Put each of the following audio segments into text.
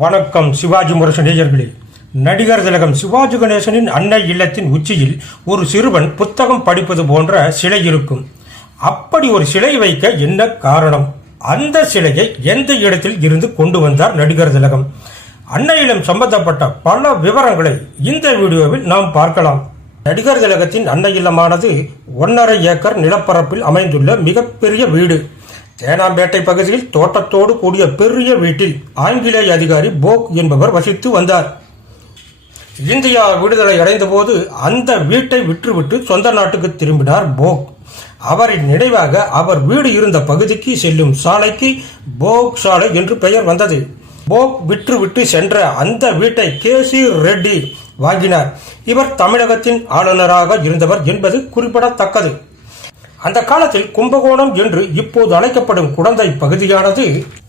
வணக்கம் சிவாஜி முரசு நேயர்களே. நடிகர் திலகம் சிவாஜி கணேசனின் அன்னை இல்லத்தின் உச்சியில் ஒரு சிறுவன் புத்தகம் படிப்பது போன்ற சிலை இருக்கும். அப்படி ஒரு சிலை வைக்க என்ன காரணம்? அந்த சிலையை எந்த இடத்தில் இருந்து கொண்டு வந்தார் நடிகர் திலகம்? அன்னை சம்பந்தப்பட்ட பல விவரங்களை இந்த வீடியோவில் நாம் பார்க்கலாம். நடிகர் திலகத்தின் அன்னை இல்லமானது ஒன்றரை ஏக்கர் நிலப்பரப்பில் அமைந்துள்ள மிகப்பெரிய வீடு. தேனாம்பேட்டை பகுதியில் தோட்டத்தோடு கூடிய பெரிய வீட்டில் ஆங்கிலேய அதிகாரி போக் என்பவர் வசித்து வந்தார். இந்தியா விடுதலை அடைந்தபோது அந்த வீட்டை விற்றுவிட்டு சொந்த நாட்டுக்கு திரும்பினார் போக். அவரின் நினைவாக அவர் வீடு இருந்த பகுதிக்கு செல்லும் சாலைக்கு போக் சாலை என்று பெயர் வந்தது. போக் விற்றுவிட்டு சென்ற அந்த வீட்டை கேசி ரெட்டி வாங்கினார். இவர் தமிழகத்தின் ஆளுநராக இருந்தவர் என்பது குறிப்பிடத்தக்கது. அந்த காலத்தில் கும்பகோணம் என்று இப்போது அழைக்கப்படும் குடந்தை பகுதியானது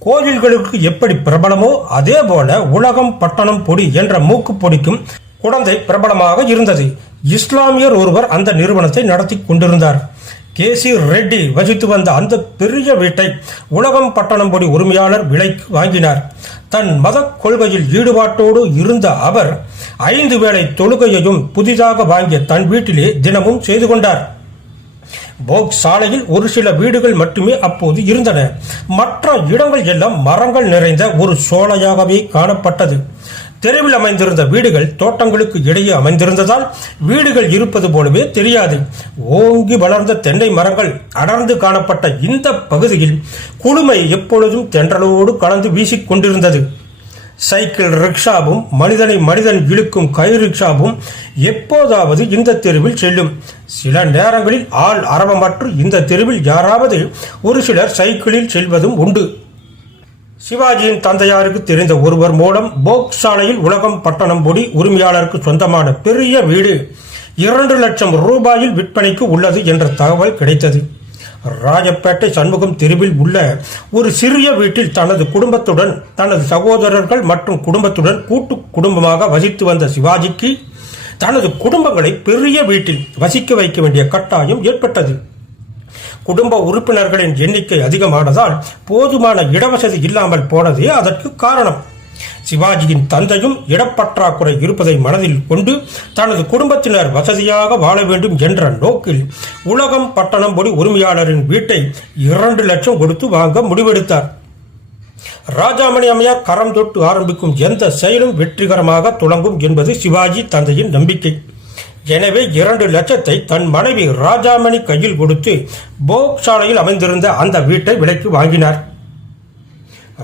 கோவில்களுக்கு எப்படி பிரபலமோ அதே போல உலகம் பட்டணம் பொடி என்ற மூக்கு பொடிக்கும் குடந்தை பிரபலமாக இருந்தது. இஸ்லாமியர் ஒருவர் அந்த நிறுவனத்தை நடத்தி கொண்டிருந்தார். கேசி ரெட்டி வசித்து வந்த அந்த பெரிய வீட்டை உலகம் பட்டணம் பொடி உரிமையாளர் விலைக்கு வாங்கினார். தன் மத கொள்கையில் ஈடுபாட்டோடு இருந்த அவர் ஐந்து வேளை தொழுகையையும் புதிதாக வாங்கிய தன் வீட்டிலே தினமும் செய்து கொண்டார். போக் சாலையில் ஒரு சில வீடுகள் மட்டுமே அப்போது இருந்தன. மற்ற இடங்கள் எல்லாம் மரங்கள் நிறைந்த ஒரு சோலையாகவே காணப்பட்டது. தெருவில் அமைந்திருந்த வீடுகள் தோட்டங்களுக்கு இடையே அமைந்திருந்ததால் வீடுகள் இருப்பது போலவே தெரியாது. ஓங்கி வளர்ந்த தென்னை மரங்கள் அடர்ந்து காணப்பட்ட இந்த பகுதியில் குளுமை எப்பொழுதும் தென்றலோடு கலந்து வீசிக் கொண்டிருந்தது. சைக்கிள் ரிக்ஷாவும் மனிதனை மனிதன் இழுக்கும் கை ரிக்ஷாவும் எப்போதாவது இந்த தெருவில் செல்லும். சில நேரங்களில் ஆள் அரவமற்று இந்த தெருவில் யாராவது ஒரு சிலர் சைக்கிளில் செல்வதும் உண்டு. சிவாஜியின் தந்தையாருக்கு தெரிந்த ஒருவர் மூலம் போக் சாலையில் உலகம் பட்டணம் பொடி உரிமையாளருக்கு சொந்தமான பெரிய வீடு. இரண்டு லட்சம் ரூபாயில் விற்பனைக்கு உள்ளது என்ற தகவல் கிடைத்தது. ராஜப்பேட்டை சண்முகம் தெருவில் உள்ள ஒரு சிறிய வீட்டில் தனது குடும்பத்துடன் தனது சகோதரர்கள் மற்றும் குடும்பத்துடன் கூட்டு குடும்பமாக வசித்து வந்த சிவாஜிக்கு தனது குடும்பங்களை பெரிய வீட்டில் வசிக்க வைக்க வேண்டிய கட்டாயம் ஏற்பட்டது. குடும்ப உறுப்பினர்களின் எண்ணிக்கை அதிகமானதால் போதுமான இடவசதி இல்லாமல் போனதே அதற்கு காரணம். சிவாஜியின் தந்தையும் இடப்பற்றாக்குறை இருப்பதை மனதில் கொண்டு தனது குடும்பத்தினர் வசதியாக வாழ வேண்டும் என்ற நோக்கில் உலகம் பட்டணம் பொடி உரிமையாளரின் வீட்டை இரண்டு லட்சம் கொடுத்து வாங்க முடிவெடுத்தார். ராஜாமணி அம்மையார் கரம் தொட்டு ஆரம்பிக்கும் எந்த செயலும் வெற்றிகரமாக தொடங்கும் என்பது சிவாஜி தந்தையின் நம்பிக்கை. எனவே இரண்டு லட்சத்தை தன் மனைவி ராஜாமணி கையில் கொடுத்து போக் சாலையில் அமைந்திருந்த அந்த வீட்டை விலைக்கு வாங்கினார்.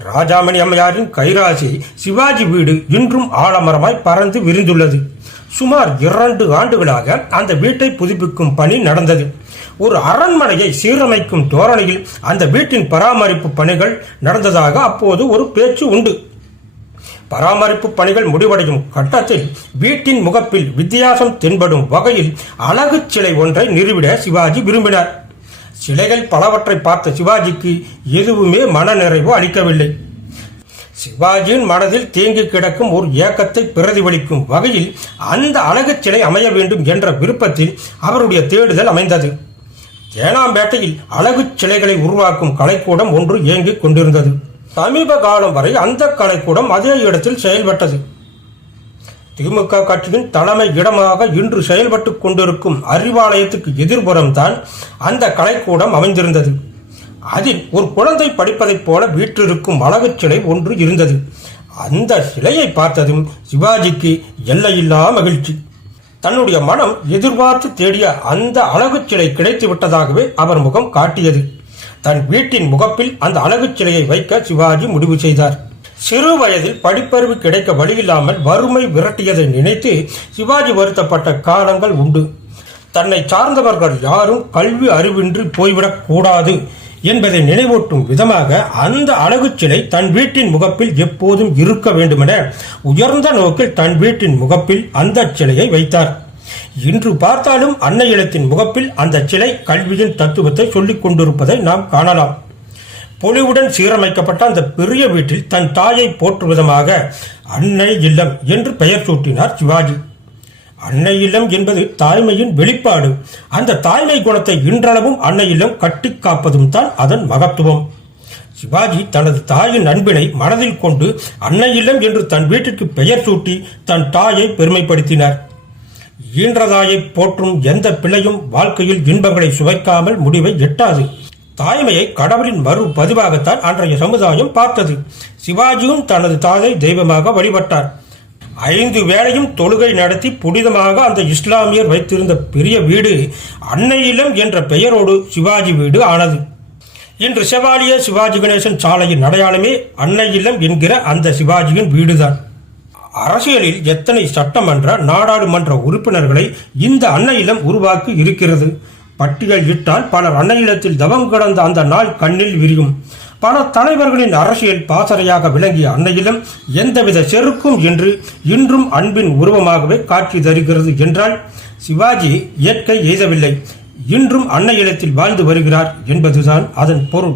ராஜாமணி அம்மையாரின் கைராசி சிவாஜி வீடு இன்றும் ஆலமரமாய் பறந்து விரிந்துள்ளது. சுமார் இரண்டு ஆண்டுகளாக அந்த வீட்டை புதுப்பிக்கும் பணி நடந்தது. ஒரு அரண்மனையை சீரமைக்கும் தோரணையில் அந்த வீட்டின் பராமரிப்பு பணிகள் நடந்ததாக அப்போது ஒரு பேச்சு உண்டு. பராமரிப்பு பணிகள் முடிவடையும் கட்டத்தில் வீட்டின் முகப்பில் வித்தியாசம் தென்படும் வகையில் அழகு சிலை ஒன்றை நிறுவிட சிவாஜி விரும்பினார். சிலைகள் பலவற்றை பார்த்த சிவாஜிக்கு எதுவுமே மனநிறைவு அளிக்கவில்லை. சிவாஜியின் மனதில் தேங்கி கிடக்கும் ஒரு ஏக்கத்தை பிரதிபலிக்கும் வகையில் அந்த அழகு சிலை அமைய வேண்டும் என்ற விருப்பத்தில் அவருடைய தேடுதல் அமைந்தது. தேனாம்பேட்டையில் அழகு சிலைகளை உருவாக்கும் கலைக்கூடம் ஒன்று இயங்கிக் கொண்டிருந்தது. சமீப காலம் வரை அந்த கலைக்கூடம் அதே இடத்தில் செயல்பட்டது. திமுக கட்சியின் தலைமை இடமாக இன்று செயல்பட்டு கொண்டிருக்கும் அறிவாலயத்துக்கு எதிர்புறம் தான் அந்த கலைக்கூடம் அமைந்திருந்தது. அதில் ஒரு குழந்தை படிப்பதைப் போல வீற்றிருக்கும் அழகுச் சிலை ஒன்று இருந்தது. அந்த சிலையை பார்த்ததும் சிவாஜிக்கு எல்லையில்லா மகிழ்ச்சி. தன்னுடைய மனம் எதிர்பார்த்து தேடிய அந்த அழகு சிலை கிடைத்து விட்டதாகவே அவர் முகம் காட்டியது. தன் வீட்டின் முகப்பில் அந்த அழகு சிலையை வைக்க சிவாஜி முடிவு செய்தார். சிறு வயதில் படிப்பறிவு கிடைக்க வழியில்லாமல் வறுமை விரட்டியதை நினைத்து சிவாஜி வருத்தப்பட்ட காலங்கள் உண்டு. தன்னை சார்ந்தவர்கள் யாரும் கல்வி அறிவின்றி போய்விடக் கூடாது என்பதை நினைவூட்டும் விதமாக அந்த அழகு சிலை தன் வீட்டின் முகப்பில் எப்போதும் இருக்க வேண்டுமென உயர்ந்த நோக்கில் தன் வீட்டின் முகப்பில் அந்த சிலையை வைத்தார். இன்று பார்த்தாலும் அன்னை முகப்பில் அந்த சிலை கல்வியின் தத்துவத்தை சொல்லிக் கொண்டிருப்பதை நாம் காணலாம். பொலிவுடன் சீரமைக்கப்பட்ட அந்த பெரிய வீட்டில் தன் தாயை போற்றும் விதமாக அன்னை இல்லம் என்று பெயர் சூட்டினார் சிவாஜி. அன்னை இல்லம் என்பது தாய்மையின் வெளிப்பாடு. அந்த தாய்மை குணத்தை இன்றளவும் அன்னை இல்லம் கட்டி காப்பதும் தான் அதன் மகத்துவம். சிவாஜி தனது தாயின் அன்பினை மனதில் கொண்டு அன்னை இல்லம் என்று தன் வீட்டிற்கு பெயர் சூட்டி தன் தாயை பெருமைப்படுத்தினார். ஈன்றதாயை போற்றும் எந்த பிள்ளையும் வாழ்க்கையில் இன்பங்களை சுவைக்காமல் முடிவை எட்டாது. தாய்மையை கடவுளின் மறு பதிவாகத்தான் அன்றைய சமுதாயம் பார்த்தது. சிவாஜியும் தனது தாயை தெய்வமாக வழிபட்டார். ஐந்து வேளையும் தொழுகை நடத்தி புனிதமாக அந்த இஸ்லாமியர் வைத்திருந்த பெரிய வீடு அன்னை இல்லம் என்ற பெயரோடு சிவாஜி வீடு ஆனது. இன்று செவாலிய சிவாஜி கணேசன் சாலையின் அடையாளமே அன்னை இல்லம் என்கிற அந்த சிவாஜியின் வீடுதான். அரசியலில் எத்தனை சட்டமன்ற நாடாளுமன்ற உறுப்பினர்களை இந்த அன்னை உருவாக்கி இருக்கிறது? பட்டியல் இட்டால் பலர் அன்னை தவம் கிடந்த அந்த நாள் கண்ணில் விரியும். பல தலைவர்களின் அரசியல் பாசறையாக விளங்கிய அன்னையிலும் எந்தவித செருக்கும் என்று இன்றும் அன்பின் உருவமாகவே காட்சி தருகிறது என்றால் சிவாஜி இயற்கை எய்தவில்லை. இன்றும் அன்னை வாழ்ந்து வருகிறார் என்பதுதான் அதன் பொருள்.